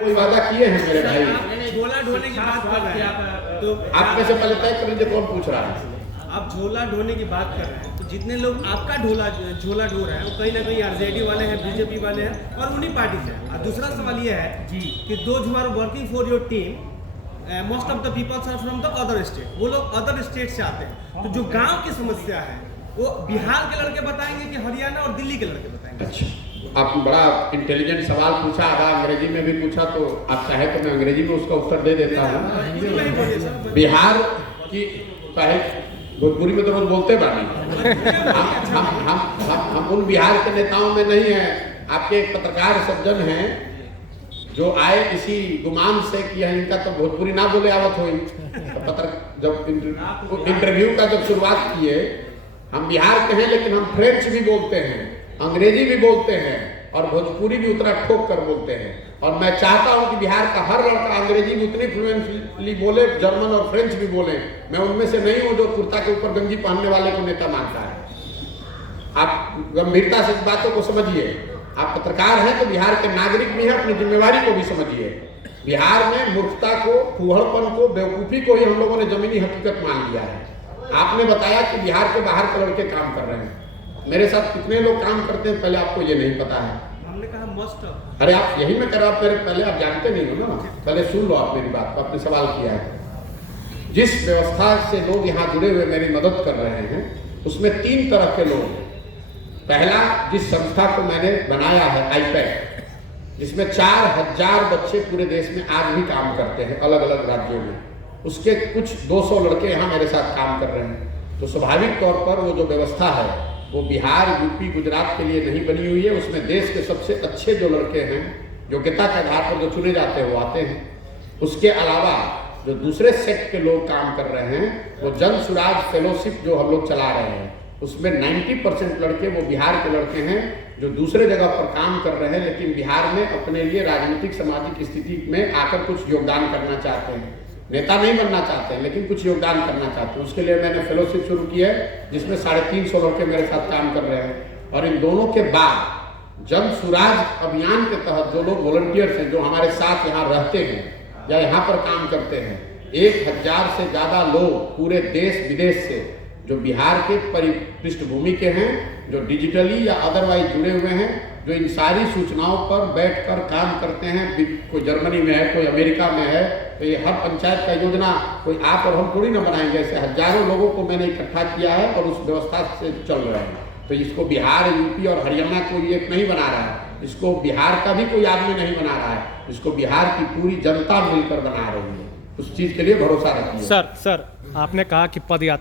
कोई वादा किए हैं मेरे भाई? झोला ढोने की बात कर रहे हैं तो आप में से पहले तय कर लीजिए कौन पूछ रहा है। आप झोला ढोने की बात कर रहे हैं तो जितने लोग आपका झोला ढो रहे हैं वो कहीं ना कहीं आरजेडी वाले हैं, बीजेपी वाले हैं और उन्हीं पार्टी से हैं। और दूसरा सवाल ये है कि those who are working for your team most of the peoples are from the other state, वो लोग अदर स्टेट से आते हैं। तो जो गांव की समस्या है वो बिहार के लड़के बताएंगे कि हरियाणा और दिल्ली के लड़के बताएंगे? अच्छा, आपने बड़ा इंटेलिजेंट सवाल पूछा, आधा अंग्रेजी में भी पूछा, तो आप चाहे तो मैं अंग्रेजी में उसका उत्तर दे देता हूँ। बिहार की भोजपुरी में तो रोज बोलते बानी, हम उन बिहार के नेताओं में नहीं हैं। आपके एक पत्रकार सज्जन हैं जो आए इसी गुमान से कि इनका तो भोजपुरी ना बोले आवत हुई, तो जब इंटरव्यू का जब शुरुआत किए, हम बिहार के हैं लेकिन हम फ्रेंच भी बोलते हैं, अंग्रेजी भी बोलते हैं और भोजपुरी भी उतना ठोक कर बोलते हैं। और मैं चाहता हूं कि बिहार का हर लड़का अंग्रेजी भी उतनी फ्लुएंटली बोले, जर्मन और फ्रेंच भी बोले। मैं उनमें से नहीं हूं जो कुर्ता के ऊपर गंजी पहनने वाले को नेता मानता है। आप गंभीरता से इस बातों को समझिए। आप पत्रकार हैं तो बिहार के नागरिक भी हैं, अपनी जिम्मेवारी को भी समझिए। बिहार में मूर्खता को, फूहड़पन को, बेवकूफ़ी को ही हम लोगों ने जमीनी हकीकत मान लिया है। आपने बताया कि बिहार के बाहर के लड़के काम कर रहे हैं, मेरे साथ कितने लोग काम करते हैं पहले आपको ये नहीं पता है? हमने कहा मस्ट। अरे आप यही में कर, आप मेरे पहले आप जानते नहीं हो ना, पहले सुन लो आप मेरी बात। आपने सवाल किया है, जिस व्यवस्था से लोग यहाँ जुड़े हुए मेरी मदद कर रहे हैं उसमें 3 तरह के लोग हैं। पहला, जिस संस्था को मैंने बनाया है आईपैक, जिसमें 4000 बच्चे पूरे देश में आज भी काम करते हैं अलग अलग राज्यों में, उसके कुछ 200 लड़के यहाँ मेरे साथ काम कर रहे हैं। तो स्वाभाविक तौर पर वो जो व्यवस्था है वो बिहार, यूपी, गुजरात के लिए नहीं बनी हुई है। उसमें देश के सबसे अच्छे जो लड़के हैं, योग्यता के आधार पर जो चुने जाते हैं वो आते हैं। उसके अलावा जो दूसरे सेक्ट के लोग काम कर रहे हैं, वो जन सुराज फेलोशिप जो हम लोग चला रहे हैं, उसमें 90% लड़के वो बिहार के लड़के हैं जो दूसरे जगह पर काम कर रहे हैं लेकिन बिहार में अपने लिए राजनीतिक सामाजिक स्थिति में आकर कुछ योगदान करना चाहते हैं। नेता नहीं बनना चाहते हैं लेकिन कुछ योगदान करना चाहते हैं। उसके लिए मैंने फेलोशिप शुरू की है जिसमें 350 लड़के मेरे साथ काम कर रहे हैं। और इन दोनों के बाद जन सुराज अभियान के तहत जो लोग वॉलंटियर्स हैं, जो हमारे साथ यहाँ रहते हैं या यहाँ पर काम करते हैं, 1000 से ज़्यादा लोग पूरे देश विदेश से जो बिहार के पृष्ठभूमि के हैं, जो डिजिटली या अदरवाइज जुड़े हुए हैं, जो इन सारी सूचनाओं पर बैठकर काम करते हैं। कोई जर्मनी में है, कोई अमेरिका में है, तो ये हर पंचायत का योजना कोई आप और हम थोड़ी ना बनाएंगे। ऐसे हजारों लोगों को मैंने इकट्ठा किया है और उस व्यवस्था से चल रहे हैं। तो इसको बिहार, यूपी और हरियाणा कोई एक नहीं बना रहा है, इसको बिहार का भी कोई आदमी नहीं बना रहा है, इसको बिहार की पूरी जनता मिलकर बना रही है। उस चीज़ के लिए भरोसा रखिए। सर आपने कहा कि पदयात्रा